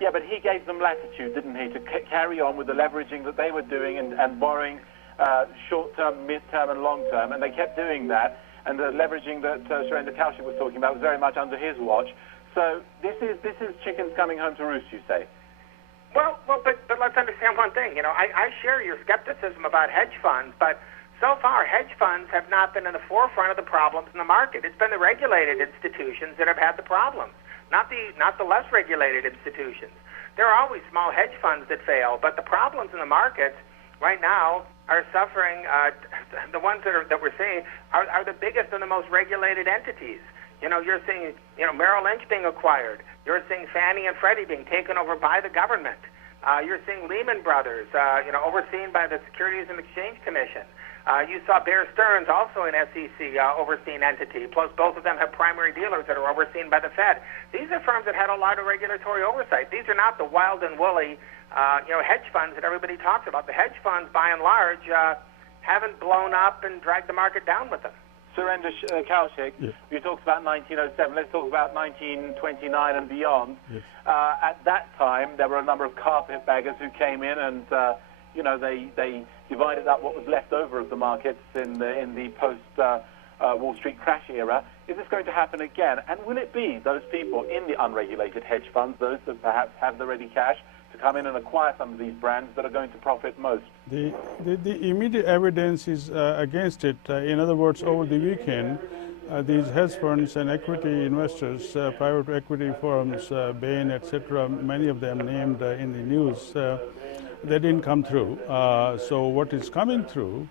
Yeah, but he gave them latitude, didn't he, to carry on with the leveraging that they were doing and borrowing short-term, mid-term, and long-term, and they kept doing that. And the leveraging that Surendra Kaushik was talking about was very much under his watch. So this is chickens coming home to roost, you say? Well, but let's understand one thing. You know, I share your skepticism about hedge funds, but so far hedge funds have not been in the forefront of the problems in the market. It's been the regulated institutions that have had the problems, not the less regulated institutions. There are always small hedge funds that fail, but the problems in the markets right now are suffering. The ones that we're seeing are the biggest and the most regulated entities. You know, you're seeing Merrill Lynch being acquired. You're seeing Fannie and Freddie being taken over by the government. You're seeing Lehman Brothers, overseen by the Securities and Exchange Commission. You saw Bear Stearns, also an SEC overseen entity, plus both of them have primary dealers that are overseen by the Fed. These are firms that had a lot of regulatory oversight. These are not the wild and woolly, hedge funds that everybody talks about. The hedge funds, by and large, haven't blown up and dragged the market down with them. Surendra Kaushik, yes. You talked about 1907. Let's talk about 1929 and beyond. Yes. At that time, there were a number of carpetbaggers who came in and, they divided up what was left over of the markets in the post-Wall Street crash era. Is this going to happen again? And will it be those people in the unregulated hedge funds, those that perhaps have the ready cash, to come in and acquire some of these brands that are going to profit most? The immediate evidence is against it. In other words, over the weekend, these hedge funds and equity investors, private equity firms, Bain, etc., many of them named in the news, they didn't come through. So what is coming through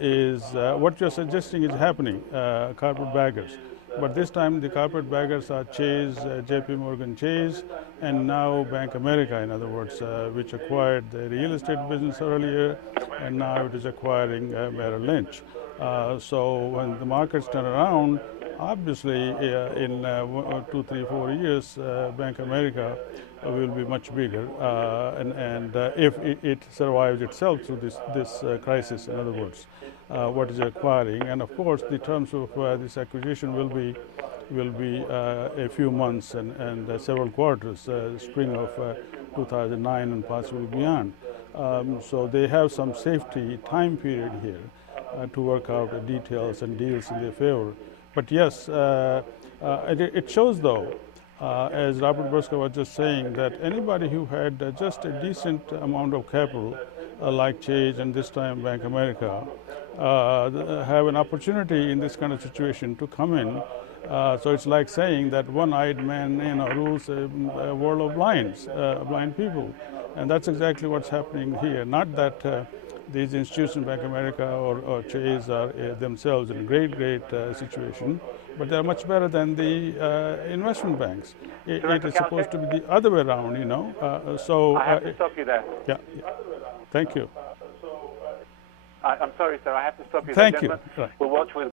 is what you're suggesting is happening, carpetbaggers. But this time the carpetbaggers are Chase, JP Morgan Chase, and now Bank America, in other words, which acquired the real estate business earlier, and now it is acquiring Merrill Lynch. So when the markets turn around, obviously in 2, 3, 4 years, Bank America will be much bigger, and if it survives itself through this crisis, in other words. What is acquiring, and of course the terms of this acquisition will be a few months and several quarters, spring of 2009 and possibly beyond. So they have some safety time period here to work out the details and deals in their favor. But yes, it shows though, as Robert Burska was just saying, that anybody who had just a decent amount of capital, like Chase and this time Bank America, have an opportunity in this kind of situation to come in. So it's like saying that one-eyed man, rules a world of blind people, and that's exactly what's happening here. Not that these institutions, Bank America or Chase, are themselves in a great situation, but they're much better than the investment banks. It is supposed to be the other way around, So I have to stop you there. Yeah. Thank you. I'm sorry, sir. I have to stop you. Thank you. Gentlemen. We'll watch with